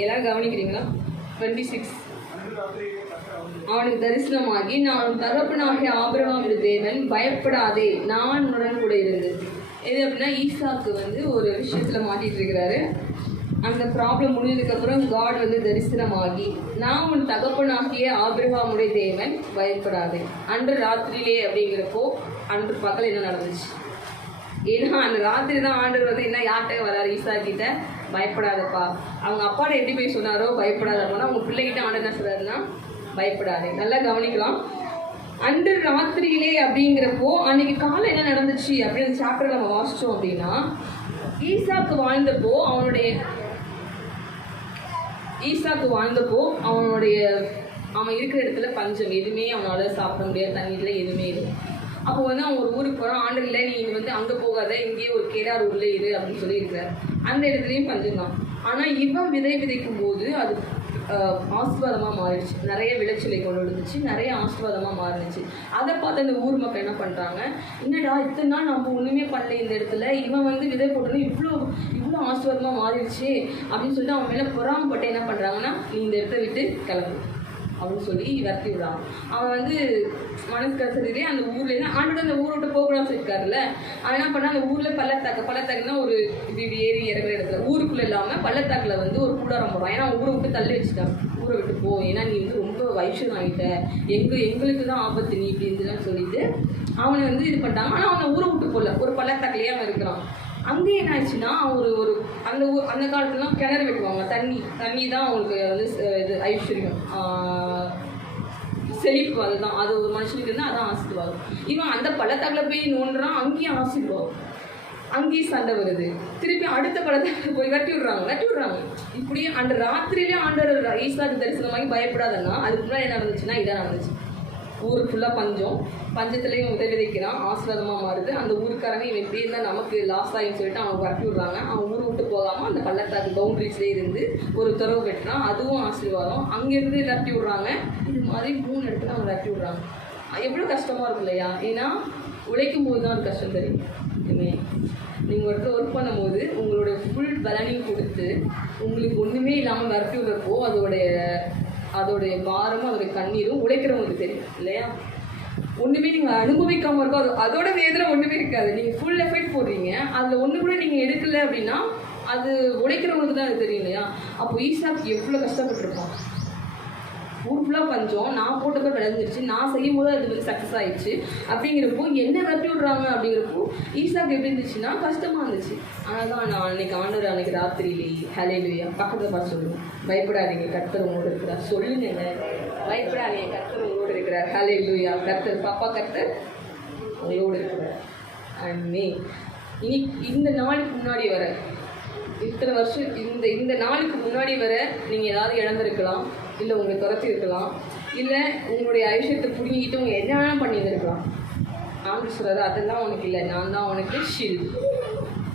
எல்லாரும் கவனிக்கிறீங்களா? 26 அவனுக்கு தரிசனமாகி, நான் தகப்பனாகிய ஆபிரகாம் தேவன், பயப்படாதே, நான் உன்னுடன் கூட இருந்து. இது அப்படின்னா ஈசாக்கு ஒரு விஷயத்துல மாட்டிட்டு இருக்கிறாரு. அந்த ப்ராப்ளம் முடிஞ்சதுக்கப்புறம் காட் தரிசனமாகி, நான் உன் தகப்பனாகிய ஆபிரகாமுடைய தேவன், பயப்படாதே. அன்று ராத்திரியிலே அப்படிங்கிறப்போ அன்று பகல் என்ன நடந்துச்சு? ஏன்னா அந்த ராத்திரி தான் ஆண்டவர் என்ன யார்கிட்ட வராரு? ஈசா கிட்ட, பயப்படாதப்பா. அவங்க அப்பாட்ட எப்படி போய் சொன்னாரோ பயப்படாதப்பா, அவங்க பிள்ளைகிட்ட ஆண்டவர் என்ன சொல்றாருன்னா பயப்படாதே. நல்லா கவனிக்கலாம். அன்று ராத்திரியிலே அப்படிங்கிறப்போ அன்னைக்கு காலம் என்ன நடந்துச்சு அப்படின்னு அந்த சாப்டர் நம்ம வாசிச்சோம் அப்படின்னா, ஈசாக்கு வாழ்ந்தப்போ அவன் இருக்கிற இடத்துல பஞ்சம், எதுவுமே அவனால சாப்பிட முடியாது, தண்ணீர்ல எதுவுமே இல்லை. அப்போ அவன் ஒரு ஊருக்கு போகிறான். ஆண்டு இல்லை, நீ அங்கே போகாத, இங்கேயே ஒரு கேடார் ஊரில் இரு அப்படின்னு சொல்லியிருக்கிறார். அந்த இடத்துலையும் பஞ்சம் தான். ஆனால் இவன் விதைக்கும் போது அது ஆசீர்வாதமாக மாறிடுச்சு. நிறைய விளைச்சலை கொண்டு வந்துச்சு, நிறைய ஆசீர்வாதமாக மாறிடுச்சு. அதை பார்த்து அந்த ஊர் மக்கள் என்ன பண்ணுறாங்க, என்னடா இத்தனை நாள் நம்ம ஒன்றுமே பண்ணல இந்த இடத்துல, இவன் விதை போட்டோன்னா இவ்வளோ ஆசீர்வாதமாக மாறிடுச்சு அப்படின்னு சொல்லிட்டு அவன் மேலே பொறாமப்பட்டு என்ன பண்ணுறாங்கன்னா, நீ இந்த இடத்த விட்டு கிளம்பு அப்படின்னு சொல்லி விரட்டி விடுறான். அவன் மனசு கசதிலே அந்த ஊர்லேருந்து ஆண்டோட அந்த ஊரை விட்டு போகக்கூடாதுன்னு சொல்லியிருக்காருல்ல. அவன் என்ன பண்ணால் அந்த ஊரில் பள்ளத்தாக்குன்னா ஒரு இப்படி ஏறி இறங்குற இடத்துல, ஊருக்குள்ளே இல்லாமல் பள்ளத்தாக்கில் ஒரு கூடாரம் போடுறான். ஏன்னா ஊரை விட்டு தள்ளி வச்சுட்டான், ஊரை விட்டு போ, ஏன்னா நீ ரொம்ப வைஷன் ஆகிட்ட, எங்களுக்கு தான் ஆபத்து, நீ இப்படி இருந்துன்னு சொல்லிட்டு அவனை இது பண்ணிட்டாங்க. ஆனால் அவனை ஊரை விட்டு போகல, ஒரு பள்ளத்தாக்கிலேயே அவன் இருக்கிறான். அங்கே என்ன ஆயிடுச்சுன்னா, ஒரு அந்த காலத்துலாம் கிணறு வெட்டுவாங்க, தண்ணி தான் அவங்களுக்கு இது ஐஸ்வர்யம், செழிப்பு, அதுதான். அது ஒரு மனுஷனுக்கு இருந்தால் அதான் ஆசீர்வாதம். இவன் அந்த பள்ளத்தாக்கில் போய் நோண்டுறான், அங்கேயும் ஆசீர்வாதம், அங்கேயும் சண்டை வருது. திருப்பி அடுத்த பள்ளத்தாக்கில் போய் வெட்டி விடுறாங்க. இப்படியே அந்த ராத்திரியிலே ஆண்டவர் ஈசாக்கு தரிசனமாகி பயப்படாதன்னா, அதுக்கு முன்னாடி என்ன நடந்துச்சுன்னா இதான் நடந்துச்சு. ஊருக்கு ஃபுல்லாக பஞ்சத்துலேயும் விதைக்கிறான், ஆசீர்வாதமாக மாறுது. அந்த ஊருக்காரங்க இவன் இப்படி இருந்தால் நமக்கு லாஸ் ஆகின்னு சொல்லிட்டு அவங்க வரட்டி விட்றாங்க. அவன் ஊரை விட்டு போகாமல் அந்த பள்ளத்தாக்கு பவுண்ட்ரிஸ்லேயே இருந்து ஒரு துறவு வெட்டுறான், அதுவும் ஆசீர்வாதம். அங்கேருந்து விரட்டி விட்றாங்க. இது மாதிரி 3 இடத்துல அவங்க விரட்டி விட்றாங்க. எவ்வளோ கஷ்டமாக இருக்கும் இல்லையா? ஏன்னா உழைக்கும் போது தான் அது கஷ்டம் தெரியும். நீங்கள் ஒருத்தர் ஒர்க் பண்ணும்போது உங்களோட ஃபுல் பலனையும் கொடுத்து உங்களுக்கு ஒன்றுமே இல்லாமல் விரட்டி விடுறப்போ அதோடைய பாரமும் அதோடைய கண்ணீரும் உழைக்கிறவங்களுக்கு தெரியும் இல்லையா? ஒன்றுமே நீங்கள் அனுபவிக்காமல் இருக்கோ, அதோட வேதனை ஒன்றுமே இருக்காது. நீங்கள் ஃபுல் எஃபெக்ட் போடுறீங்க, அதில் ஒன்று கூட நீங்கள் எடுக்கலை அப்படின்னா அது உழைக்கிறவங்களுக்கு தான் அது தெரியும் இல்லையா? அப்போ ஈசாக்கு எவ்வளோ கஷ்டப்பட்டுருப்பான். ஊர் ஃபுல்லாக பஞ்சம், நான் போட்டப்போ விளைஞ்சிருச்சு, நான் செய்யும் போது அது சக்ஸஸ் ஆகிடுச்சு. அப்படிங்கிறப்போ என்ன விரட்டி விட்றாங்க அப்படிங்கிறப்போ ஈசாக்கு எப்படி இருந்துச்சுன்னா கஷ்டமாக இருந்துச்சு. ஆனால் தான் நான் அன்னைக்கு ராத்திரியிலே ஹல்லேலூயா பக்கத்தில் பார்த்து சொல்லுவேன், பயப்படாதீங்க, கர்த்தர் உங்களோடு இருக்கிறார். சொல்லுங்க, பயப்படாதீங்க, கர்த்தர் உங்களோடு இருக்கிறார். ஹல்லேலூயா, கர்த்தர் உங்களோடு இருக்கிறார். ஆமென். இனி இந்த நாளுக்கு முன்னாடி வர இத்தனை வருஷம் இந்த நாளுக்கு முன்னாடி வர நீங்கள் ஏதாவது இழந்திருக்கலாம், இல்லை உங்களை துரத்தி இருக்கலாம், இல்லை உங்களுடைய ஐஷத்தை புடுங்கிட்டு உங்கள் என்ன பண்ணியிருந்துருக்கலாம். ஆண்டு சொல்கிறாரு, அதெல்லாம் உனக்கு இல்லை, நான் தான் உனக்கு ஷீல்டு.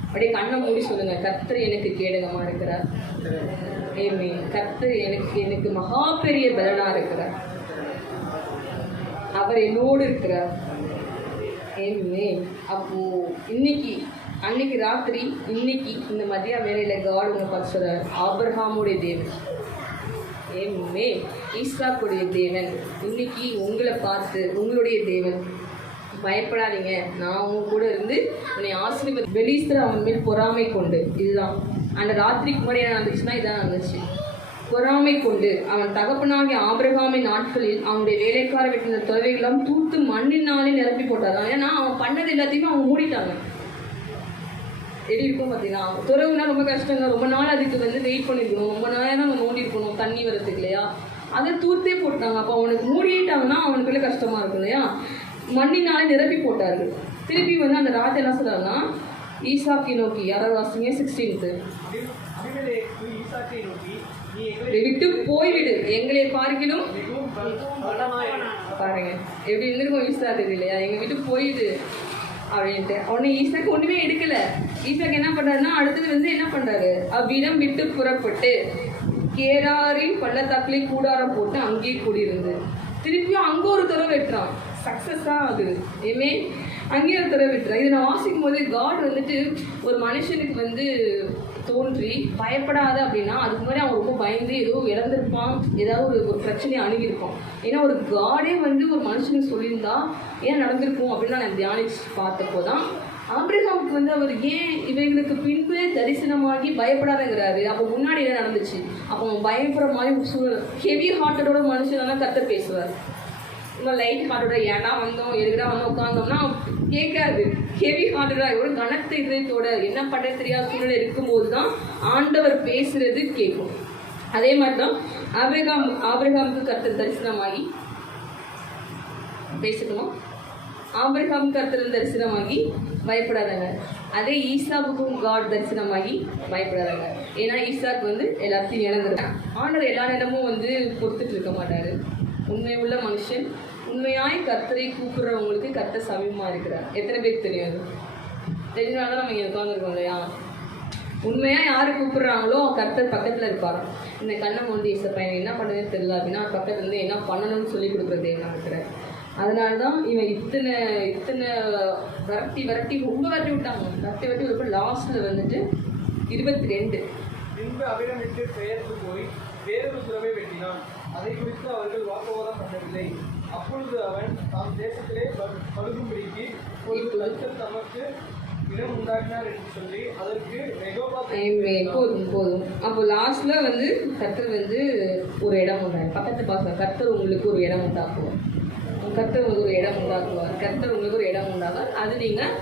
அப்படியே கண்ணை மூடி சொல்லுங்கள், கர்த்தர் எனக்கு கேடகமாக இருக்கிறார். ஆமென். கர்த்தர் எனக்கு மகா பெரிய பலனாக இருக்கிறார். அவர் என்னோடு இருக்கிறார். ஆமென். அப்போது அன்னைக்கு ராத்திரி, இன்னைக்கு இந்த மதிய வேலையில் காட் உங்களை பார்த்து சொல்கிறார், ஆபிரகாமுடைய தேவன், ஆமென், ஈசாக்குடைய தேவன் இன்னைக்கு உங்களை பார்த்து, உங்களுடைய தேவன், பயப்படாதீங்க, நான் அவங்க கூட இருந்து உன்னை ஆசீர்வதி. பெலிஸ்தர் அவன் மேல் பொறாமை கொண்டு, இதுதான் அந்த ராத்திரிக்கு முன்னாடி என்ன நடந்துச்சுன்னா இதான் நடந்துச்சு. பொறாமை கொண்டு அவன் தகப்பனாகிய ஆபிரகாமின் நாட்களில் அவனுடைய வேலைக்கார வெட்டின தொலைவைகளாம் தூத்து மண்ணினாலே நிரப்பி போட்டாதான். ஏன்னா அவன் பண்ணது எல்லாத்தையுமே அவங்க மூடிட்டாங்க. எப்படி இருக்கும் பார்த்தீங்கன்னா, துறவுனா ரொம்ப கஷ்டங்க, ரொம்ப நாள் அதுக்கு வெயிட் பண்ணியிருக்கணும், ரொம்ப நேரம் நம்ம நோண்டி இருக்கணும் தண்ணி வரதுக்கு இல்லையா? அதை தூர்த்தே போட்டாங்க. அப்போ அவனுக்கு மூடிட்டாங்கன்னா அவனுக்குள்ள கஷ்டமாக இருக்கும் இல்லையா? மண்ணினாலே நிரப்பி போட்டார்கள். திருப்பி அந்த ராஜா என்ன சொல்கிறாங்கன்னா, ஈசாக்கை நோக்கி, யாராவது வாசிங்க 16th, விட்டு போய்விடு, எங்களை பார்க்கிலும் பாருங்க எப்படி இருந்திருக்கும் ஈசாக்கு இல்லையா? எங்கள் விட்டு போயிடு அப்படின்ட்டு. உடனே ஈசாக்கு ஒன்றுமே எடுக்கலை. ஈசாக்கு என்ன பண்ணுறாருன்னா அடுத்தது என்ன பண்ணுறாரு, அவ்விடம் விட்டு புறப்பட்டு கேராரின் பள்ளத்தாக்கிலே கூடாரம் போட்டு அங்கேயே கூடியிருந்து திருப்பியும் அங்கே ஒரு துறவு வெட்டுறான். சக்ஸஸாக ஆகுது. அங்கேயே ஒரு துறவு வெட்டுறான். இதை நான் வாசிக்கும் போது காட் ஒரு மனுஷனுக்கு தோன்றி பயப்படாத அப்படின்னா அதுக்கு முன்னாடி அவன் ரொம்ப பயந்து ஏதோ இழந்திருப்பான், ஏதாவது ஒரு பிரச்சனையை அணுகியிருப்பான். ஏன்னா ஒரு காடே வந்து ஒரு மனுஷனுக்கு சொல்லியிருந்தா ஏன் நடந்திருக்கும் அப்படின்னு நான் தியானிச்சு பார்த்தப்போ தான் ஆபிரகாமுக்கு வந்து அவர் ஏன் இவைகளுக்கு பின்பு தரிசனமாகி பயப்படாதங்கிறாரு. அப்போ முன்னாடி என்ன நடந்துச்சு? அப்போ அவன் பயப்படுற மாதிரி சூழல். ஹெவி ஹார்ட்டடோட மனுஷனால கர்த்தர் பேசுவார். ரொம்ப லைட் ஹார்ட்டோட ஏன்னா வந்தோம் எதுக்கிட்ட வந்து உட்காந்தோம்னா கேட்காது. ஹெவி ஹார்ட்டடா ஒரு கனத்த இதயத்தோட என்ன பண்ண தெரியாத சூழல் இருக்கும்போது தான் ஆண்டவர் பேசுறது கேட்கும். அதே மாதிரி தான் ஆபிரகாமுக்கு கர்த்தர் தரிசனமாகி பேசணுமா? ஆபிரகாம் கர்த்தர் தரிசனமாகி பயப்படாதாங்க. அதே ஈசாக்குக்கும் காட் தரிசனமாகி பயப்படாதாங்க. ஏன்னா ஈசாக்கு வந்து எல்லாத்தையும் இழந்துருக்காங்க. ஆண்டவர் எல்லா நேரமும் வந்து பொறுத்துட்டு இருக்க மாட்டாரு. உண்மை உள்ள மனுஷன் உண்மையாய் கர்த்தரை கூப்பிடுறவங்களுக்கு கர்த்தர் சமீபமாக இருக்கிறார். எத்தனை பேருக்கு தெரியாது? தெரிஞ்சாலும் நம்ம இங்கே உட்காந்துருக்கோம் இல்லையா? உண்மையாக யார் கூப்பிடுறாங்களோ கர்த்தர் பக்கத்தில் இருப்பார். இந்த கண்ணை மூடி பையன் என்ன பண்ணுறதுன்னு தெரியல அப்படின்னா பக்கத்துலேருந்து என்ன பண்ணணும்னு சொல்லி கொடுக்குறது நான் இருக்கிறேன். அதனால தான் இவன் இத்தனை விரட்டி ரொம்ப விரட்டி விட்டாங்க. ஒரு லாஸ்ட்டில் வந்துட்டு 22 பின்பு அபிரமிட்டு பெயர்த்து போய் வேறொரு புறவை வெட்டினான். அதை குறித்து அவர்கள் வாக்குவாதம் பண்ணவில்லை. அப்பொழுது அவன் தாம் தேசத்திலே பழுகும்படிக்கு கர்த்தர் தமக்கு இடம் உண்டாக்கினார் என்று சொல்லி அதற்கு போதும். அப்போ லாஸ்ட்ல வந்து கர்த்தர் வந்து ஒரு இடம் உண்டாரு. பக்கத்து பார்க்க கர்த்தர் உங்களுக்கு ஒரு இடம் உண்டாக்குவார். கர்த்தர் உங்களுக்கு ஒரு இடம் உண்டாக்குவார். கர்த்தர் உங்களுக்கு ஒரு இடம் உண்டாவார். அது நீங்கள்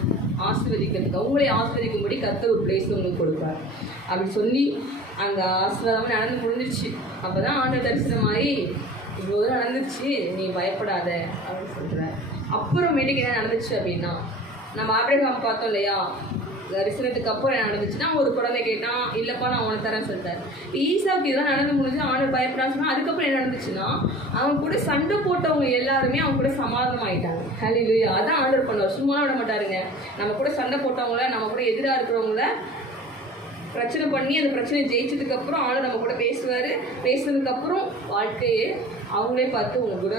ஆசீர்வதிக்கிறதுக்கு உங்களை ஆசீர்வதிக்கும்படி கர்த்தர் ஒரு பிளேஸ் உங்களுக்கு கொடுப்பார் அப்படி சொல்லி அந்த ஆசீர்வாதமாக நடந்து முடிஞ்சிருச்சு. அப்போ தான் ஆண்டவர் தரிசனமாகி இவ்வளோ நடந்துச்சு, நீ பயப்படாத அப்படின்னு சொல்கிறார். அப்புறமேட்டுக்கு என்ன நடந்துச்சு அப்படின்னா நம்ம ஆபிரகாம் பார்த்தோம் இல்லையா? தரிசனத்துக்கு அப்புறம் என்ன நடந்துச்சுன்னா ஒரு குழந்தை கேட்டான், இல்லைப்பா நான் உனக்கு தரேன்னு சொல்லிட்டார். ஈசாக்கு இதெல்லாம் நடந்து முடிஞ்சு ஆண்டவர் பயப்படான்னு சொன்னால் அதுக்கப்புறம் என்ன நடந்துச்சுன்னா அவங்க கூட சண்டை போட்டவங்க எல்லாருமே அவங்க கூட சமாதானம் ஆகிட்டாங்க. ஹல்லேலூயா. அதான் ஆண்டவர் பண்ணுவார். சும்மாலாம் விட மாட்டாருங்க. நம்ம கூட சண்டை போட்டவங்கள நம்ம கூட எதிராக இருக்கிறவங்கள பிரச்சனை பண்ணி அந்த பிரச்சனையை ஜெயிச்சதுக்கப்புறம் ஆண்டவர் நம்ம கூட பேசுவார். பேசுனதுக்கப்புறம் வாழ்க்கையே அவங்களே பார்த்து உங்க கூட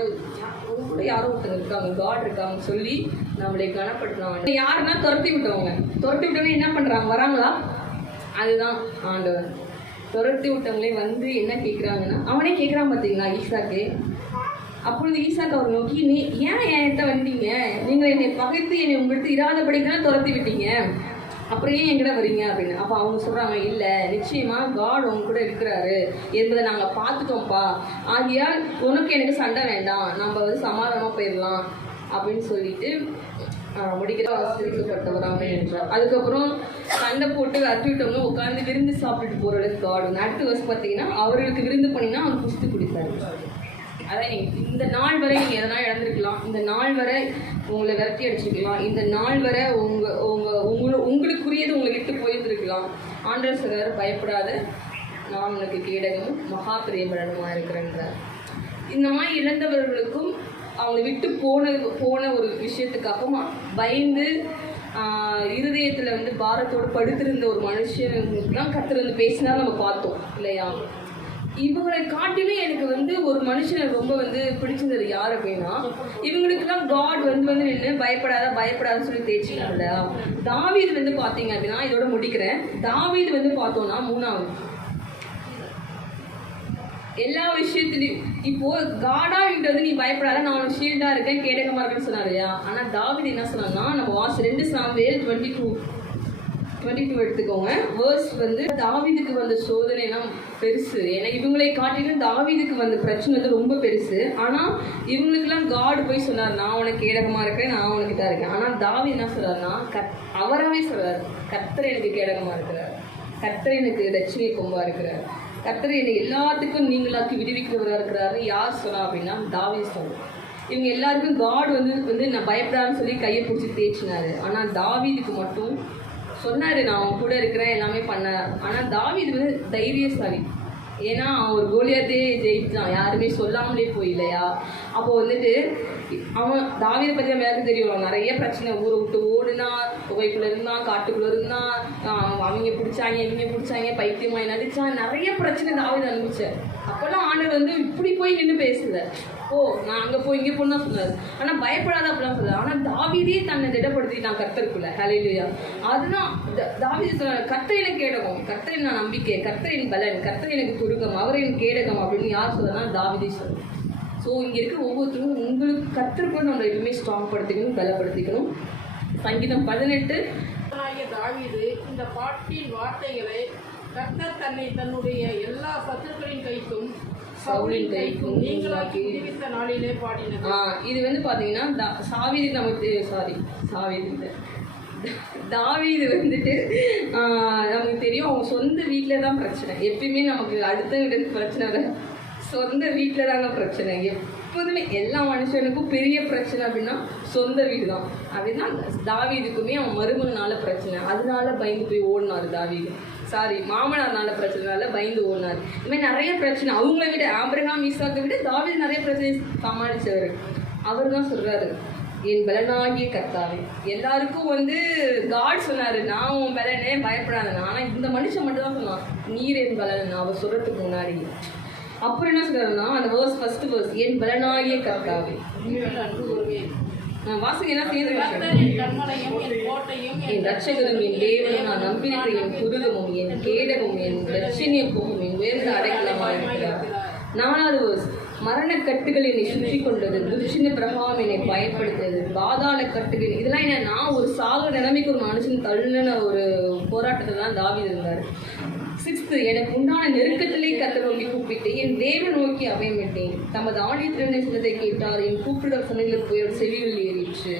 யாரும் ஒருத்தங்க இருக்காங்க, காட் இருக்காங்க சொல்லி நம்மளை கனப்படுத்துவாங்க. யாருன்னா துரத்தி விட்டவங்க என்ன பண்ணுறாங்க? வராங்களா? அதுதான் ஆண்டவர். துரத்தி விட்டவங்களே வந்து என்ன கேட்குறாங்கன்னா அவனே கேட்குறான் பார்த்தீங்களா ஈசாக்கு. அப்பொழுது ஈசாக்கு அவர் நோக்கி, நீ ஏன் என்கிட்ட வந்தீங்க? நீங்கள் என்னை பகைத்து என்னை உங்களுக்கு இராதபடிக்கு துரத்தி விட்டீங்க, அப்புறம் ஏன் என்கிட்ட வரீங்க அப்படின்னு. அப்போ அவங்க சொல்கிறாங்க, இல்லை நிச்சயமாக காட் உங்க கூட இருக்கிறாரு என்பதை நாங்கள் பார்த்துட்டோம்ப்பா. ஆகியால் உனக்கு எனக்கு சண்டை வேண்டாம், நம்ம வந்து சமாதானமாக போயிடலாம் அப்படின்னு சொல்லிட்டு முடிக்கிற ஆசிரியப்பட்டவராக என்றார். அதுக்கப்புறம் சண்டை போட்டு விட்டவங்க உட்காந்து விருந்து சாப்பிட்டுட்டு போகிறதுக்கு காடு. அடுத்த வருஷம் பார்த்தீங்கன்னா அவர்களுக்கு விருந்து பண்ணிங்கன்னா அவர் குஸ்தி குடித்தார். அதான் இந்த நாள் வரை நீங்கள் எதனா இழந்திருக்கலாம், இந்த நாள் வரை உங்களை விரட்டி அடிச்சிருக்கலாம், இந்த நாள் வரை உங்களுக்குரியது உங்களை விட்டு போயிருந்துருக்கலாம். ஆண்டவர் சொல்றார், பயப்படாத, நான் உனக்கு கேடகமும் மகா பிரியபலனுமாக இருக்கிறேன்றார். இந்த மாதிரி இழந்தவர்களுக்கும் அவங்க விட்டு போன ஒரு விஷயத்துக்காகவும் பயந்து இருதயத்தில் வந்து பாரத்தோடு படுத்திருந்த ஒரு மனுஷனுக்குலாம் கர்த்தர் வந்து பேசினா நம்ம பார்த்தோம் இல்லையா? இவங்களை காட்டிலும் எனக்கு வந்து ஒரு மனுஷனை ரொம்ப வந்து பிடிச்சிருந்தது யார் அப்படின்னா, இவங்களுக்குலாம் காட் வந்து நின்று பயப்படாதுன்னு சொல்லி தேய்ச்சினாங்க. தாவீது வந்து பார்த்தீங்க அப்படின்னா, இதோட முடிக்கிறேன். தாவீது வந்து பார்த்தோம்னா 3வது எல்லா விஷயத்துலையும் இப்போ காடா கிட்ட வந்து நீ பயப்படாத, நான் உனக்கு ஷீல்டா இருக்கேன், கேடகமா இருக்கேன்னு சொன்னார் இல்லையா? ஆனால் தாவீது என்ன சொன்னாங்கன்னா, நம்ம 2 சாமுவேல் 22 எடுத்துக்கோங்க. வேர்ஸ் வந்து தாவீதுக்கு வந்த சோதனைலாம் பெருசு. ஏன்னா இவங்களை காட்டிலும் தாவீதுக்கு வந்த பிரச்சனை வந்து ரொம்ப பெருசு. ஆனால் இவங்களுக்கெல்லாம் காடு போய் சொன்னார், நான் உனக்கு கேடகமாக இருக்கேன், நான் உனக்கு தான் இருக்கேன். ஆனால் தாவீது என்ன சொல்றாருன்னா, அவராகவே சொல்றாரு, கர்த்தர் எனக்கு கேடகமாக இருக்கிறார், கர்த்தர் எனக்கு லட்சுமி கொம்பா இருக்கிறார், கர்த்தர் என்னை எல்லாத்துக்கும் நீங்களாக்கி விடுவிக்கிறவராக இருக்கிறாரு. யார் சொன்னா அப்படின்னா தாவீது சொன்னார். இவங்க எல்லாருக்கும் காட் வந்து நான் பயப்படான்னு சொல்லி கையை பிடிச்சி தேய்ச்சினாரு. ஆனால் தாவீதுக்கு மட்டும் சொன்னார், நான் அவன் கூட இருக்கிறேன், எல்லாமே பண்ணார். ஆனால் தாவீது வந்து தைரியசாலி. ஏன்னா அவன் ஒரு கோலியாத்தே ஜெயிச்சான், யாருமே சொல்லாமலே போயில்லையா? அப்போ வந்துட்டு அவன் தாவீதை பற்றி நம்ம எல்லாருக்கும் தெரியும், நிறைய பிரச்சனை, ஊரை விட்டு ஓடுனா, புகைக்குள்ளே இருந்தான், காட்டுக்குள்ளே இருந்தான், அவங்க பிடிச்சாங்க, இவங்க பிடிச்சாங்க, பைத்தியமாய் நடிச்சான், நிறைய பிரச்சனை தாவீது அனுப்பிச்சார். அப்போல்லாம் ஆண்டவர் வந்து இப்படி போய் நின்று பேசல, போ, நான் அங்கே போ இங்கே போன்னு தான் சொன்னார். ஆனால் பயப்படாத அப்படிலாம் சொன்னார். ஆனால் தாவீதே தன்னை திடப்படுத்திட்டான் கர்த்தருக்குள்ள. ஹல்லேலூயா. அதுதான் தாவீது சொன்னார், கர்த்தர் எனக்கு கேடகம், கர்த்தர் நான் நம்பிக்கை, கர்த்தர் என் பலன், கர்த்தர் எனக்கு துருகம், அவர் என் கேடகம் அப்படின்னு யார் சொல்றா? தாவீதே சொல்றார். ஸோ இங்கே இருக்க ஒவ்வொருத்தரும் உங்களுக்கு கர்த்தருக்குள்ள நம்ம எப்பவுமே ஸ்ட்ராங் படுத்திக்கணும், பலப்படுத்திக்கணும். சங்கீதம் 18 தாவீது இந்த பாட்டின் வார்த்தைகளை கர்த்தர் தன்னை தன்னுடைய எல்லா சத்துருக்களின் கைக்கும் சவுலின் கைக்கும் நீங்களாக்கி விடுவித்த நாளிலே பாடினது. இது வந்து பார்த்தீங்கன்னா தாவீது வந்துட்டு நமக்கு தெரியும், அவங்க சொந்த வீட்டில் தான் பிரச்சனை. எப்பயுமே நமக்கு அடுத்த வீட்டுக்கு பிரச்சனை வர சொந்த வீட்டில் தாங்க பிரச்சனை. எப்போதுமே எல்லா மனுஷனுக்கும் பெரிய பிரச்சனை அப்படின்னா சொந்த வீடு தான். அப்படின்னா தாவீதுக்குமே அவன் மருமகனால பிரச்சனை, அதனால பயந்து போய் ஓடினார் தாவீது. மாமனார்னால பிரச்சனைனால பயந்து ஓடினார். இதுமாதிரி நிறைய பிரச்சனை அவங்கள விட, ஆபிரகாம் ஈசாக்கை விட தாவீது நிறைய பிரச்சனை சமாளித்தவர். அவர் தான் சொல்கிறாரு, என் பலனாகிய கர்த்தாவே. எல்லாருக்கும் வந்து காட் சொன்னார், நான் உன் பலனே பயப்படாதேன். ஆனால் இந்த மனுஷன் மட்டும் தான் சொன்னான், நீர் என் பலன். அவர் சொல்கிறதுக்கு முன்னாடி அப்புறம் என்ன சொல்கிறாருன்னா, அந்த ஃபர்ஸ்ட் வேர்ஸ், என் பலனாகிய கர்த்தாவே. வாசகம் என்ன செய்யுது? என் ரட்சகரும் என் தேவனும் நான் நம்பியிருக்கிற என் புருகமும் என் கேடமும் என் ரட்சணியப்பும் என் உயர்ந்த அடைக்கலமாக இருக்கிறார். 4வது வேர்ஸ், மரணக்கட்டுகள் என்னை சுற்றி கொண்டது, துர்ச்சின பிரபாவம் என்னை பயப்படுத்துறது, பாதாள கட்டுகள். இதெல்லாம் என்னன்னா ஒரு சாக நிலைமைக்கு ஒரு மனுஷன் தள்ளின ஒரு போராட்டத்தில் தான் தாவீது இருந்தார். 6th, எனக்கு உண்டான நெருக்கத்திலே கர்த்தர் நோக்கி கூப்பிட்டு என் தேவன் நோக்கி அபயமிட்டேன். தமது ஆலயத்திலே சிலதை கேட்டார், என் கூப்பிட சமையலுக்கு போய் ஒரு செவிகள் ஏறிடுச்சு.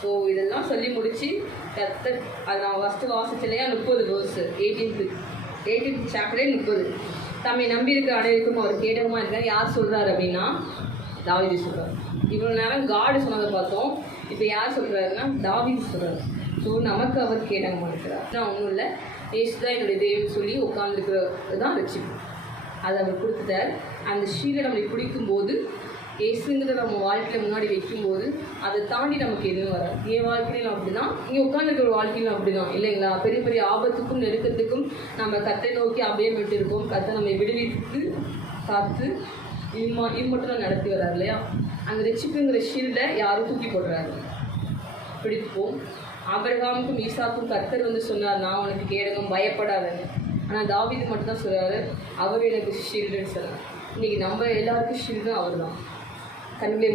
ஸோ இதெல்லாம் சொல்லி முடிச்சு கர்த்தர், அது நான் ஃபஸ்ட்டு வாசிச்சலையா 30 வேர்ஸ் 18th சாப்டரே 30. தம்மை நம்பியிருக்கிற அனைவருக்கும் அவர் கேடகமாக இருக்கார். யார் சொல்கிறார் அப்படின்னா தாவீது சொல்கிறார். இவ்வளோ நேரம் காடு சொன்னதை பார்த்தோம், இப்போ யார் சொல்கிறாருன்னா தாவீது சொல்கிறார். ஸோ நமக்கு அவர் கேடகமாக இருக்கிறார். நான் ஒன்றும் இல்லை, ஏசு தான் என்னுடைய தேவன் சொல்லி உட்காந்துருக்கிறது தான் ரட்சிப்பு. அதை அவர் கொடுத்துட்டார். அந்த ஷீலை நம்மளை பிடிக்கும்போது, ஏசுங்கிறத நம்ம வாழ்க்கையில் முன்னாடி வைக்கும்போது அதை தாண்டி நமக்கு எதுவும் வராது. என் வாழ்க்கையிலும் அப்படி தான், இங்கே உட்காந்துருக்கிற வாழ்க்கையிலும் அப்படி தான் இல்லைங்களா? பெரிய பெரிய ஆபத்துக்கும் நெருக்கத்துக்கும் நம்ம கத்தை நோக்கி அப்படியே விட்டுருக்கோம். கத்தை நம்மை விடுவித்து காத்து இது மட்டும் தான் நடத்தி வர்றாரு இல்லையா? அந்த ரட்சிப்புங்கிற ஷீல்டை யாரும் தூக்கி போடுறாரு. பிடிப்போம். ஆபிரகாமுக்கும் ஈசாக்கும் கர்த்தர் வந்து சொன்னார், நான் உனக்கு கேடகம், பயப்படாதன்னு. ஆனால் தாவீது மட்டும் தான் சொல்கிறாரு, அவர் எனக்கு ஷீல்டுன்னு சொன்னார். இன்றைக்கி நம்ம எல்லாருக்கும் ஷீல்டும் அவர் தான். கண்களை